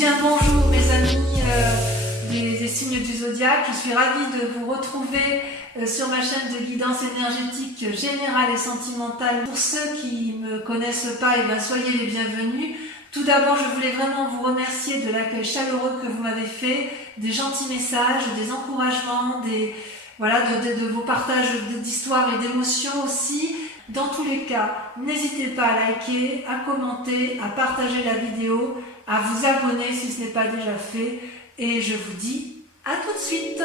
bien bonjour mes amis des signes du zodiaque, je suis ravie de vous retrouver sur ma chaîne de guidance énergétique générale et sentimentale. Pour ceux qui ne me connaissent pas, soyez les bienvenus. Tout d'abord, je voulais vraiment vous remercier de l'accueil chaleureux que vous m'avez fait, des gentils messages, des encouragements, de vos partages d'histoires et d'émotions aussi. Dans tous les cas, n'hésitez pas à liker, à commenter, à partager la vidéo, à vous abonner si ce n'est pas déjà fait. Et je vous dis à tout de suite.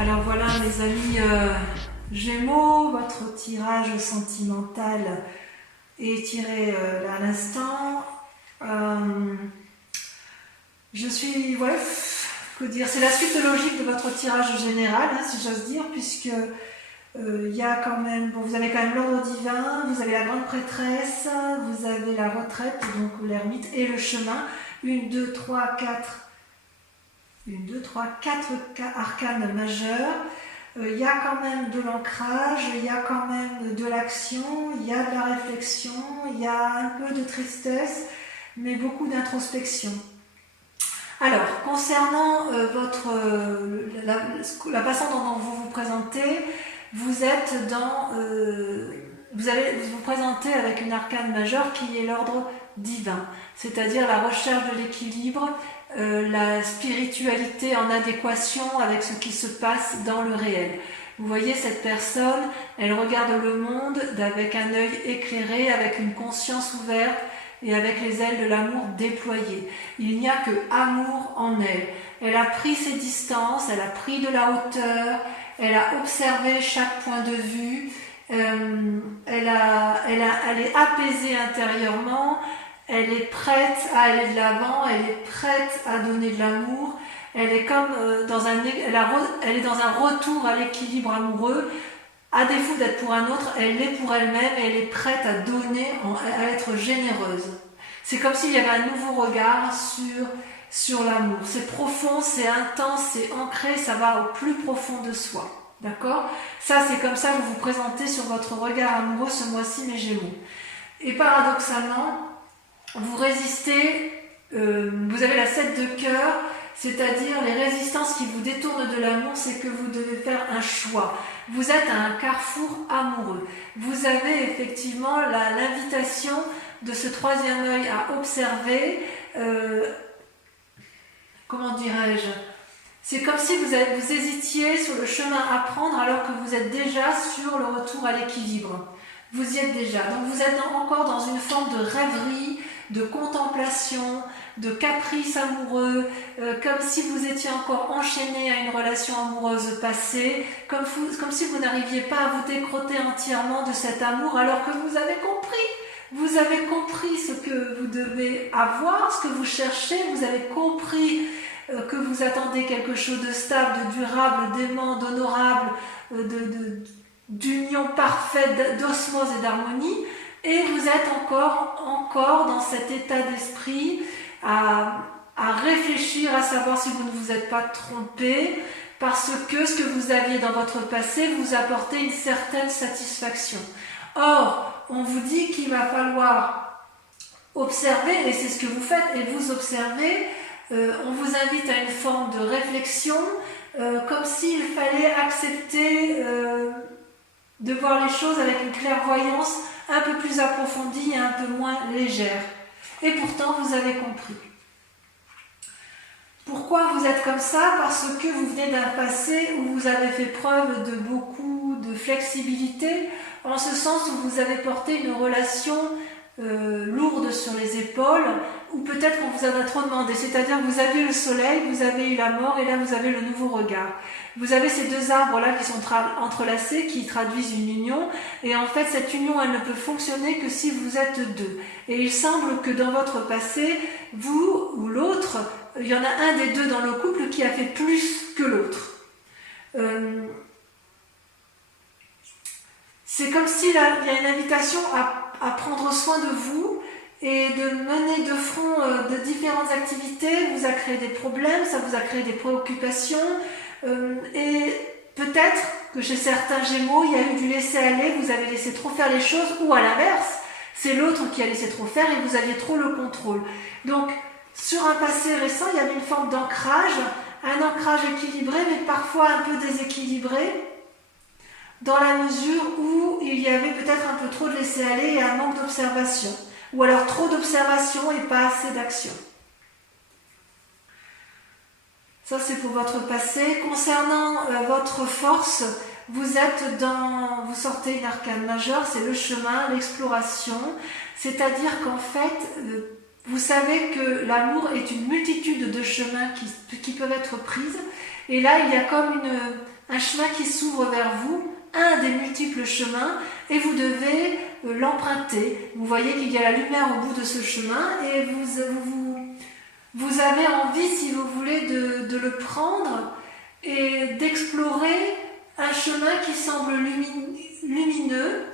Alors voilà mes amis Gémeaux, votre tirage sentimental est tiré à l'instant. C'est la suite logique de votre tirage général, si j'ose dire, puisque il y a quand même, vous avez quand même l'ordre divin, vous avez la grande prêtresse, vous avez la retraite, donc l'ermite, et le chemin. 1, 2, 3, 4 arcanes majeurs. Il y a quand même de l'ancrage, il y a quand même de l'action, il y a de la réflexion, il y a un peu de tristesse, mais beaucoup d'introspection. Alors, concernant la façon dont vous vous présentez, vous allez vous présenter avec une arcane majeure qui est l'ordre divin, c'est-à-dire la recherche de l'équilibre, la spiritualité en adéquation avec ce qui se passe dans le réel. Vous voyez, cette personne, elle regarde le monde avec un œil éclairé, avec une conscience ouverte et avec les ailes de l'amour déployées. Il n'y a que amour en elle. Elle a pris ses distances, elle a pris de la hauteur, elle a observé chaque point de vue, elle est apaisée intérieurement. Elle est prête à aller de l'avant, elle est prête à donner de l'amour, elle est comme elle est dans un retour à l'équilibre amoureux. À défaut d'être pour un autre, elle l'est pour elle-même et elle est prête à donner, à être généreuse. C'est comme s'il y avait un nouveau regard sur l'amour. C'est profond, c'est intense, c'est ancré, ça va au plus profond de soi. D'accord ? Ça, c'est comme ça que vous vous présentez sur votre regard amoureux ce mois-ci, mes Gémeaux. Et paradoxalement, vous résistez, vous avez la 7 de cœur, c'est-à-dire les résistances qui vous détournent de l'amour, c'est que vous devez faire un choix. Vous êtes à un carrefour amoureux. Vous avez effectivement l'invitation de ce troisième œil à observer, comment dirais-je ? C'est comme si vous hésitiez sur le chemin à prendre alors que vous êtes déjà sur le retour à l'équilibre. Vous y êtes déjà. Donc vous êtes encore dans une forme de rêverie, de contemplation, de caprice amoureux, comme si vous étiez encore enchaîné à une relation amoureuse passée, comme si vous n'arriviez pas à vous décrotter entièrement de cet amour alors que vous avez compris. Vous avez compris ce que vous devez avoir, ce que vous cherchez, vous avez compris que vous attendez quelque chose de stable, de durable, d'aimant, d'honorable, d'union parfaite, d'osmose et d'harmonie. Et vous êtes encore dans cet état d'esprit à réfléchir, à savoir si vous ne vous êtes pas trompé, parce que ce que vous aviez dans votre passé vous apportait une certaine satisfaction. Or, on vous dit qu'il va falloir observer, et c'est ce que vous faites, et vous observez, on vous invite à une forme de réflexion, comme s'il fallait accepter de voir les choses avec une clairvoyance un peu plus approfondie et un peu moins légère. Et pourtant, vous avez compris. Pourquoi vous êtes comme ça ? Parce que vous venez d'un passé où vous avez fait preuve de beaucoup de flexibilité, en ce sens où vous avez porté une relation lourde sur les épaules, ou peut-être qu'on vous en a trop demandé, c'est-à-dire que vous avez le soleil, vous avez eu la mort, et là vous avez le nouveau regard. Vous avez ces deux arbres-là qui sont entrelacés, qui traduisent une union, et en fait cette union, elle ne peut fonctionner que si vous êtes deux. Et il semble que dans votre passé, vous ou l'autre, il y en a un des deux dans le couple qui a fait plus que l'autre. C'est comme s'il y a une invitation à prendre soin de vous et de mener de front de différentes activités. Vous a créé des problèmes, ça vous a créé des préoccupations, et peut-être que chez certains Gémeaux, il y a eu du laisser-aller, vous avez laissé trop faire les choses, ou à l'inverse, c'est l'autre qui a laissé trop faire et vous aviez trop le contrôle. Donc, sur un passé récent, il y avait une forme d'ancrage, un ancrage équilibré, mais parfois un peu déséquilibré, dans la mesure où il y avait peut-être un peu trop de laisser-aller et un manque d'observation, ou alors trop d'observation et pas assez d'action. Ça, c'est pour votre passé. Concernant votre force, vous sortez une arcane majeure, c'est le chemin, l'exploration, c'est-à-dire qu'en fait, vous savez que l'amour est une multitude de chemins qui peuvent être prises, et là, il y a comme un chemin qui s'ouvre vers vous, un des multiples chemins, et vous devez l'emprunter. Vous voyez qu'il y a la lumière au bout de ce chemin, et vous avez envie, si vous voulez, de le prendre et d'explorer un chemin qui semble lumineux,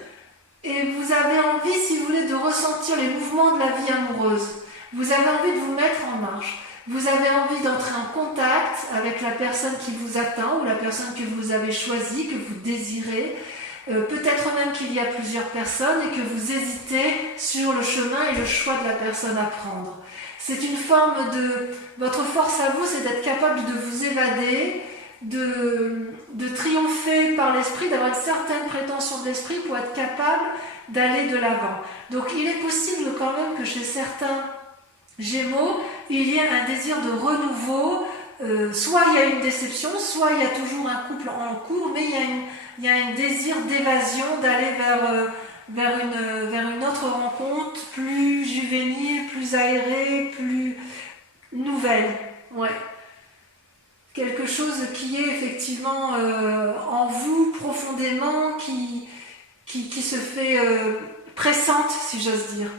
et vous avez envie, si vous voulez, de ressentir les mouvements de la vie amoureuse. Vous avez envie de vous mettre en marche. Vous avez envie d'entrer en contact avec la personne qui vous attend ou la personne que vous avez choisie, que vous désirez. Peut-être même qu'il y a plusieurs personnes et que vous hésitez sur le chemin et le choix de la personne à prendre. C'est une forme de... Votre force à vous, c'est d'être capable de vous évader, de triompher par l'esprit, d'avoir une certaine prétention de l'esprit pour être capable d'aller de l'avant. Donc il est possible quand même que chez certains Gémeaux, il y ait un désir de renouveau, soit il y a une déception, soit il y a toujours un couple en cours, mais il y a un désir d'évasion, d'aller vers une autre rencontre, plus juvénile, plus aérée, plus nouvelle. Ouais. Quelque chose qui est effectivement en vous profondément, qui se fait pressante, si j'ose dire.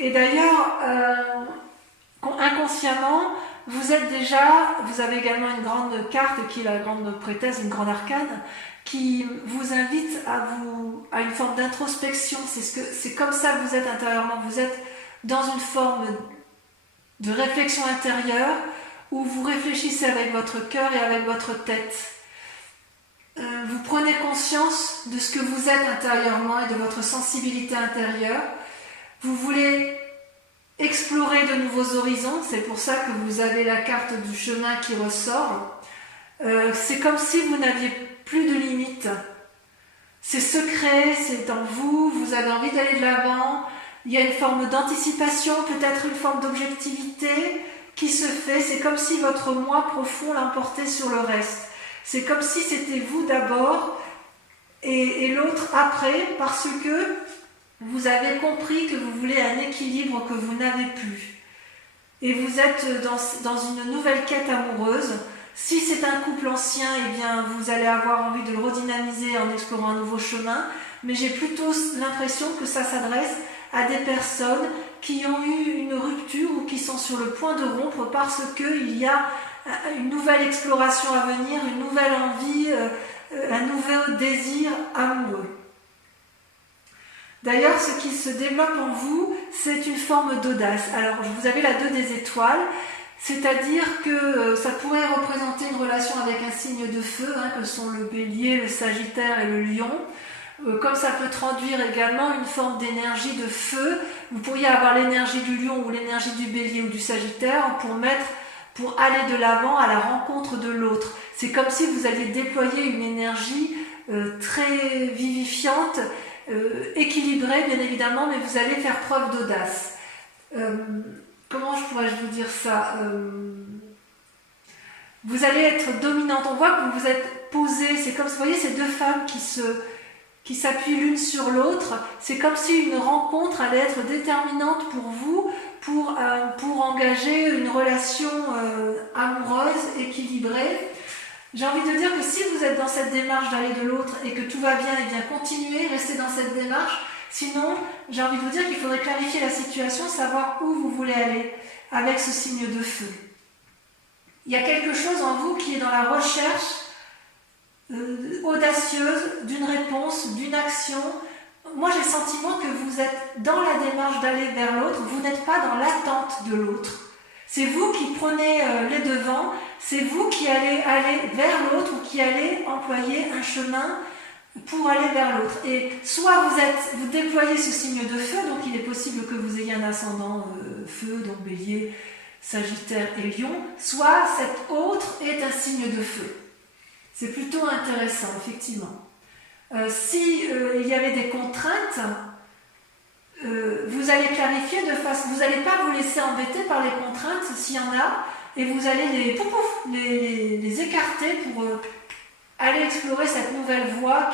Et d'ailleurs, inconsciemment, vous avez également une grande carte qui est la grande prêtresse, une grande arcane, qui vous invite à une forme d'introspection. C'est comme ça que vous êtes intérieurement. Vous êtes dans une forme de réflexion intérieure où vous réfléchissez avec votre cœur et avec votre tête. Vous prenez conscience de ce que vous êtes intérieurement et de votre sensibilité intérieure. Vous voulez explorer de nouveaux horizons, c'est pour ça que vous avez la carte du chemin qui ressort. C'est comme si vous n'aviez plus de limites. C'est secret, c'est en vous, vous avez envie d'aller de l'avant. Il y a une forme d'anticipation, peut-être une forme d'objectivité qui se fait. C'est comme si votre moi profond l'emportait sur le reste. C'est comme si c'était vous d'abord et l'autre après, parce que vous avez compris que vous voulez un équilibre que vous n'avez plus. Et vous êtes dans une nouvelle quête amoureuse. Si c'est un couple ancien, eh bien, vous allez avoir envie de le redynamiser en explorant un nouveau chemin. Mais j'ai plutôt l'impression que ça s'adresse à des personnes qui ont eu une rupture ou qui sont sur le point de rompre parce qu'il y a une nouvelle exploration à venir, une nouvelle envie, un nouveau désir amoureux. D'ailleurs, ce qui se développe en vous, c'est une forme d'audace. Alors, vous avez la 2 des étoiles, c'est-à-dire que ça pourrait représenter une relation avec un signe de feu, que sont le bélier, le sagittaire et le lion. Comme ça peut traduire également une forme d'énergie de feu, vous pourriez avoir l'énergie du lion ou l'énergie du bélier ou du sagittaire pour aller de l'avant à la rencontre de l'autre. C'est comme si vous alliez déployer une énergie très vivifiante, équilibrée bien évidemment, mais vous allez faire preuve d'audace. Comment pourrais-je vous dire ça, vous allez être dominante. On voit que vous vous êtes posée. C'est comme, vous voyez, ces deux femmes qui qui s'appuient l'une sur l'autre. C'est comme si une rencontre allait être déterminante pour vous, pour engager une relation amoureuse, équilibrée. J'ai envie de dire que si vous êtes dans cette démarche d'aller de l'autre et que tout va bien, et bien continuez, restez dans cette démarche. Sinon, j'ai envie de vous dire qu'il faudrait clarifier la situation, savoir où vous voulez aller avec ce signe de feu. Il y a quelque chose en vous qui est dans la recherche audacieuse d'une réponse, d'une action. Moi, j'ai le sentiment que vous êtes dans la démarche d'aller vers l'autre, vous n'êtes pas dans l'attente de l'autre. C'est vous qui prenez les devants, c'est vous qui allez aller vers l'autre ou qui allez employer un chemin pour aller vers l'autre. Et soit vous déployez ce signe de feu, donc il est possible que vous ayez un ascendant feu, donc bélier, sagittaire et lion, soit cet autre est un signe de feu. C'est plutôt intéressant, effectivement. Si il y avait des contraintes, vous allez clarifier de façon... Vous n'allez pas vous laisser embêter par les contraintes s'il y en a, et vous allez les écarter pour aller explorer cette nouvelle voie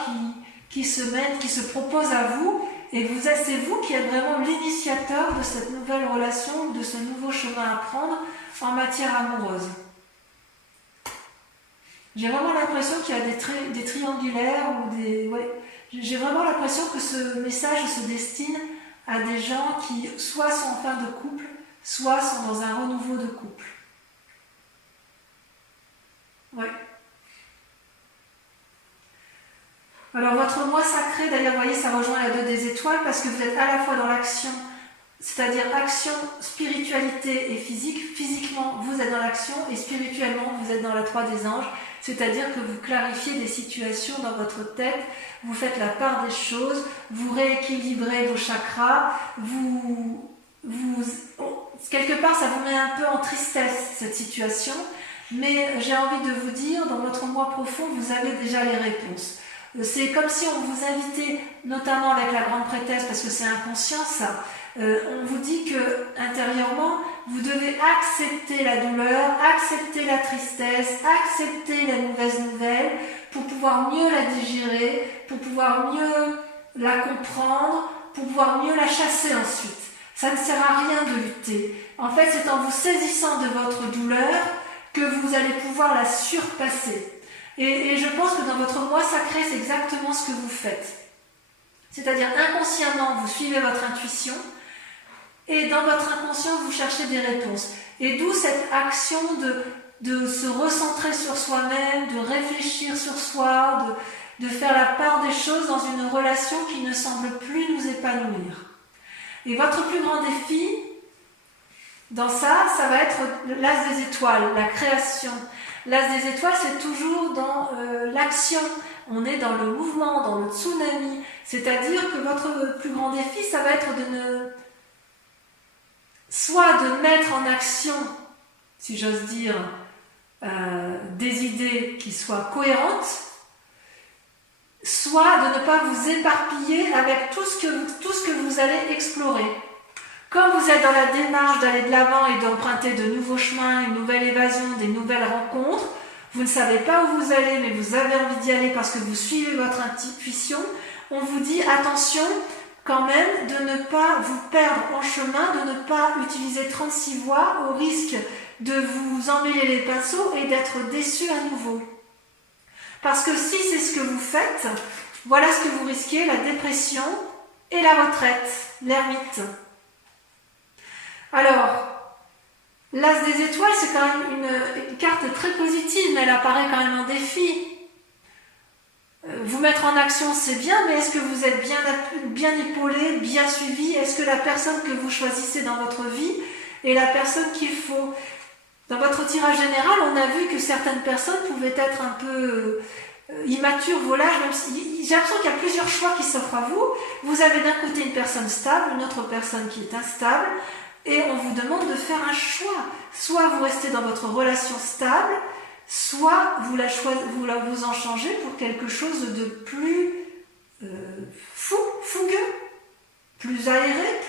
qui se mène, qui se propose à vous, et c'est vous qui êtes vraiment l'initiateur de cette nouvelle relation, de ce nouveau chemin à prendre en matière amoureuse. J'ai vraiment l'impression qu'il y a des triangulaires ou des... Ouais, j'ai vraiment l'impression que ce message se destine à des gens qui soit sont en fin de couple, soit sont dans un renouveau de couple. Ouais. Alors votre moi sacré, d'ailleurs, vous voyez, ça rejoint la 2 des étoiles parce que vous êtes à la fois dans l'action, c'est-à-dire action, spiritualité et physique. Physiquement, vous êtes dans l'action et spirituellement, vous êtes dans la 3 des anges. C'est-à-dire que vous clarifiez des situations dans votre tête, vous faites la part des choses, vous rééquilibrez vos chakras, quelque part ça vous met un peu en tristesse cette situation, mais j'ai envie de vous dire, dans votre moi profond, vous avez déjà les réponses. C'est comme si on vous invitait, notamment avec la grande prêtresse, parce que c'est inconscient ça, on vous dit que intérieurement, vous devez accepter la douleur, accepter la tristesse, accepter la mauvaise nouvelle pour pouvoir mieux la digérer, pour pouvoir mieux la comprendre, pour pouvoir mieux la chasser ensuite. Ça ne sert à rien de lutter. En fait, c'est en vous saisissant de votre douleur que vous allez pouvoir la surpasser. Et je pense que dans votre moi sacré, c'est exactement ce que vous faites. C'est-à-dire inconsciemment, vous suivez votre intuition, et dans votre inconscient, vous cherchez des réponses. Et d'où cette action de se recentrer sur soi-même, de réfléchir sur soi, de faire la part des choses dans une relation qui ne semble plus nous épanouir. Et votre plus grand défi, dans ça va être l'as des étoiles, la création. L'as des étoiles, c'est toujours dans l'action. On est dans le mouvement, dans le tsunami. C'est-à-dire que votre plus grand défi, ça va être soit de mettre en action, si j'ose dire, des idées qui soient cohérentes, soit de ne pas vous éparpiller avec tout ce que vous allez explorer. Comme vous êtes dans la démarche d'aller de l'avant et d'emprunter de nouveaux chemins, une nouvelle évasion, des nouvelles rencontres, vous ne savez pas où vous allez, mais vous avez envie d'y aller parce que vous suivez votre intuition, on vous dit attention, quand même, de ne pas vous perdre en chemin, de ne pas utiliser 36 voies au risque de vous emmêler les pinceaux et d'être déçu à nouveau. Parce que si c'est ce que vous faites, voilà ce que vous risquez, la dépression et la retraite, l'ermite. Alors, l'as des étoiles, c'est quand même une carte très positive, mais elle apparaît quand même en défi. Vous mettre en action, c'est bien, mais est-ce que vous êtes bien épaulé, bien suivi? Est-ce que la personne que vous choisissez dans votre vie est la personne qu'il faut? Dans votre tirage général, on a vu que certaines personnes pouvaient être un peu immatures, volages, même si j'ai l'impression qu'il y a plusieurs choix qui s'offrent à vous. Vous avez d'un côté une personne stable, une autre personne qui est instable, et on vous demande de faire un choix. Soit vous restez dans votre relation stable, soit vous en changez pour quelque chose de plus fougueux, plus aéré,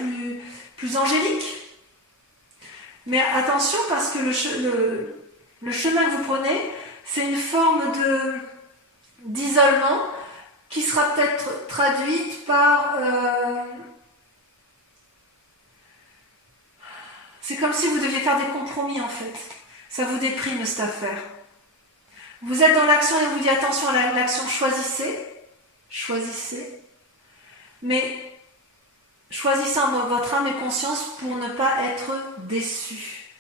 plus angélique. Mais attention, parce que le chemin que vous prenez, c'est une forme d'isolement qui sera peut-être traduite par... c'est comme si vous deviez faire des compromis en fait. Ça vous déprime cette affaire. Vous êtes dans l'action et vous dites attention à l'action, choisissez. Choisissez. Mais choisissez en votre âme et conscience pour ne pas être déçu.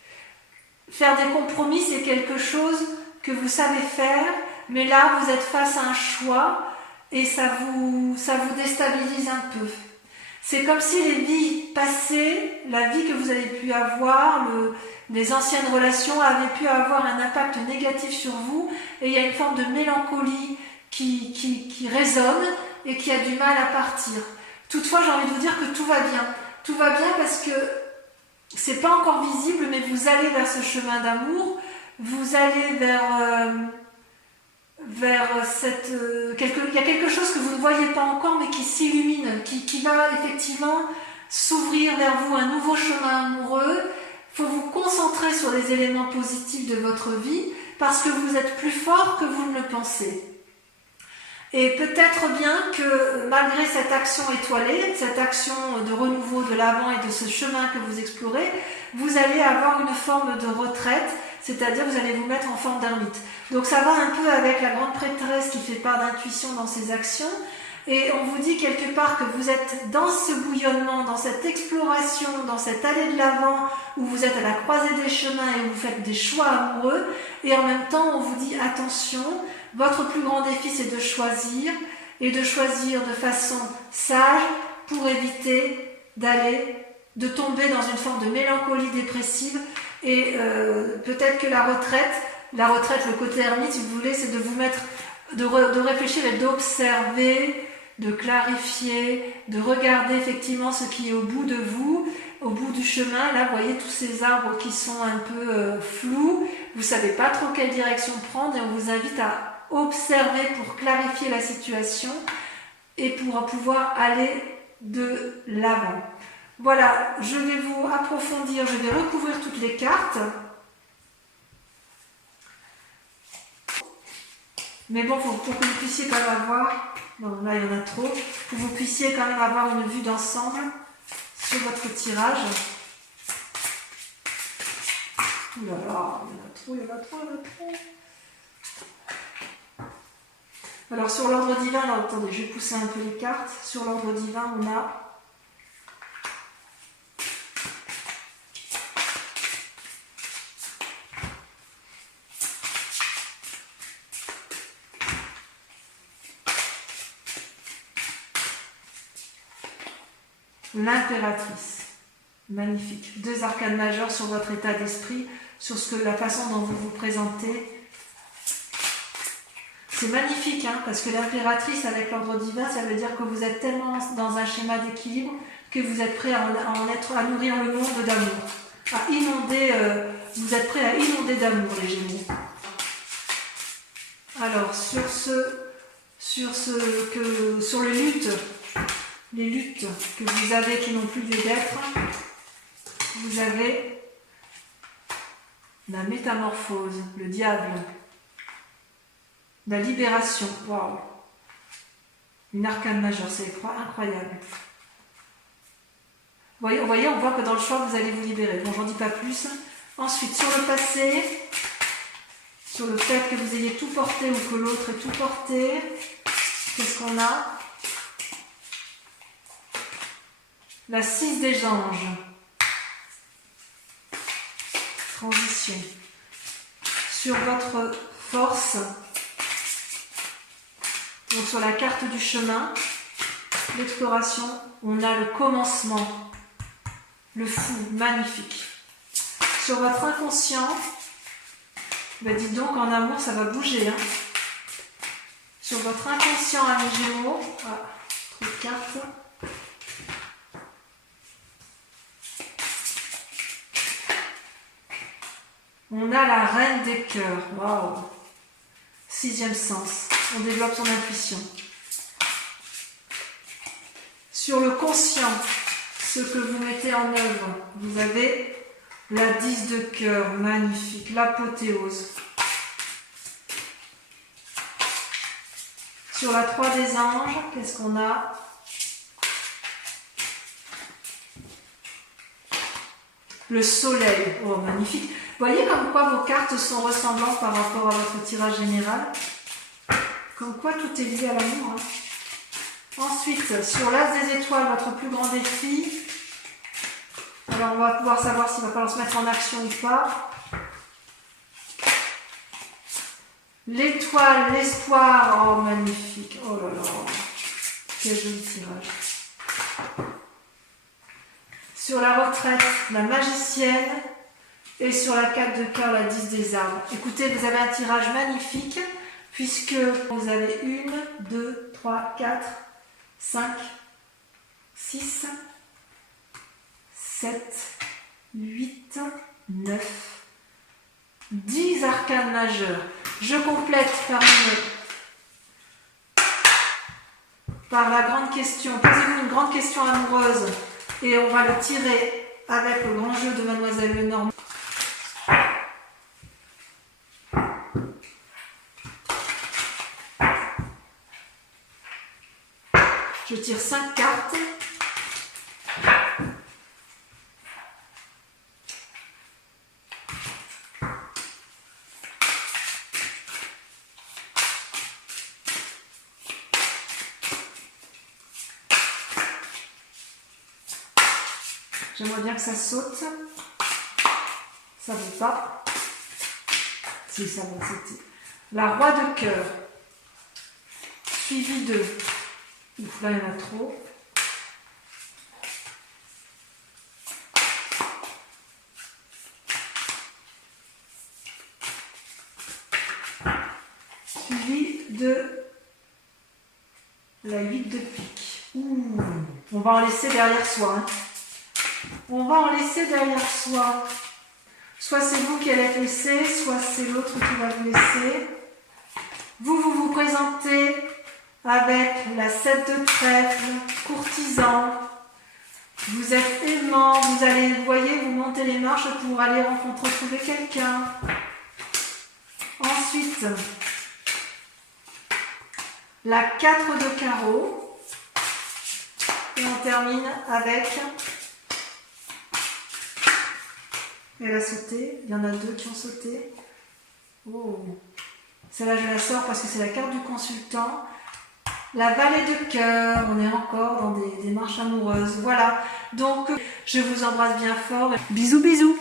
Faire des compromis, c'est quelque chose que vous savez faire, mais là, vous êtes face à un choix et ça vous déstabilise un peu. C'est comme si les vies passées, la vie que vous avez pu avoir, les anciennes relations avaient pu avoir un impact négatif sur vous et il y a une forme de mélancolie qui résonne et qui a du mal à partir. Toutefois, j'ai envie de vous dire que tout va bien. Tout va bien parce que c'est pas encore visible, mais vous allez vers ce chemin d'amour, vous allez vers cette... il y a quelque chose que vous ne voyez pas encore, mais qui s'illumine, qui va effectivement s'ouvrir vers vous, un nouveau chemin amoureux. Il faut vous concentrer sur les éléments positifs de votre vie, parce que vous êtes plus fort que vous ne le pensez. Et peut-être bien que malgré cette action étoilée, cette action de renouveau de l'avant et de ce chemin que vous explorez, vous allez avoir une forme de retraite, c'est-à-dire vous allez vous mettre en forme d'ermite. Donc ça va un peu avec la grande prêtresse qui fait part d'intuition dans ses actions, et on vous dit quelque part que vous êtes dans ce bouillonnement, dans cette exploration, dans cette allée de l'avant, où vous êtes à la croisée des chemins et où vous faites des choix amoureux, et en même temps on vous dit attention, votre plus grand défi c'est de choisir, et de choisir de façon sage pour éviter de tomber dans une forme de mélancolie dépressive, et peut-être que la retraite, le côté ermite si vous voulez, c'est de vous mettre, de réfléchir et d'observer, de clarifier, de regarder effectivement ce qui est au bout de vous, au bout du chemin. Là, vous voyez tous ces arbres qui sont un peu flous, vous ne savez pas trop quelle direction prendre, et on vous invite à observer pour clarifier la situation et pour pouvoir aller de l'avant. Voilà, je vais vous approfondir, je vais recouvrir toutes les cartes. Mais bon, pour que vous puissiez quand même avoir, non là il y en a trop, pour que vous puissiez quand même avoir une vue d'ensemble sur votre tirage. Ouh là là, il y en a trop. Alors sur l'ordre divin, alors attendez, je vais pousser un peu les cartes. Sur l'ordre divin, on a l'impératrice. Magnifique. 2 arcanes majeures sur votre état d'esprit, sur la façon dont vous vous présentez. C'est magnifique, hein, parce que l'impératrice avec l'ordre divin, ça veut dire que vous êtes tellement dans un schéma d'équilibre que vous êtes prêt à nourrir le monde d'amour. À inonder, vous êtes prêt à inonder d'amour, les Gémeaux. Alors, sur les luttes que vous avez qui n'ont plus lieu d'être, vous avez la métamorphose, le diable, la libération, waouh, une arcane majeure, c'est incroyable. Vous voyez, on voit que dans le choix, vous allez vous libérer. Bon, j'en dis pas plus. Ensuite, sur le passé, sur le fait que vous ayez tout porté ou que l'autre ait tout porté, qu'est-ce qu'on a? La 6 des anges. Transition. Sur votre force, donc sur la carte du chemin, l'exploration, on a le commencement, le fou, magnifique. Sur votre inconscient, ben dites donc en amour ça va bouger. Hein. Sur votre inconscient, amis Gémeaux, trop de cartes. On a la reine des cœurs, waouh, 6e sens, on développe son intuition. Sur le conscient, ce que vous mettez en œuvre, vous avez la 10 de cœur, magnifique, l'apothéose. Sur la 3 des anges, qu'est-ce qu'on a? Le soleil. Oh, magnifique. Vous voyez comme quoi vos cartes sont ressemblantes par rapport à votre tirage général? Comme quoi tout est lié à l'amour. Hein. Ensuite, sur l'as des étoiles, votre plus grand défi. Alors, on va pouvoir savoir s'il va falloir se mettre en action ou pas. L'étoile, l'espoir. Oh, magnifique. Oh là là. Quel joli tirage. Sur la retraite, la magicienne. Et sur la 4 de cœur, la 10 des arbres. Écoutez, vous avez un tirage magnifique. Puisque vous avez 1, 2, 3, 4, 5, 6, 7, 8, 9, 10 arcanes majeurs. Je complète par la grande question. Posez-vous une grande question amoureuse et on va le tirer avec le grand jeu de Mademoiselle Lenormand. Je tire 5 cartes. J'aimerais bien que ça saute. Ça ne veut pas. Si, ça va sauter. La roi de cœur. Suivi de... Ouf, là, il y en a trop. Suivi de la 8 de pique. Ouh. On va en laisser derrière soi. Hein. On va en laisser derrière soi. Soit c'est vous qui allez être laissé, soit c'est l'autre qui va vous laisser. Vous présentez avec la 7 de trèfle, courtisan. Vous êtes aimant, vous allez, vous voyez, vous montez les marches pour aller retrouver quelqu'un. Ensuite, la 4 de carreau. Et on termine avec... Elle a sauté, il y en a 2 qui ont sauté. Oh. Celle-là, je la sors parce que c'est la carte du consultant. La vallée de cœur, on est encore dans des marches amoureuses. Voilà, donc je vous embrasse bien fort. Bisous, bisous.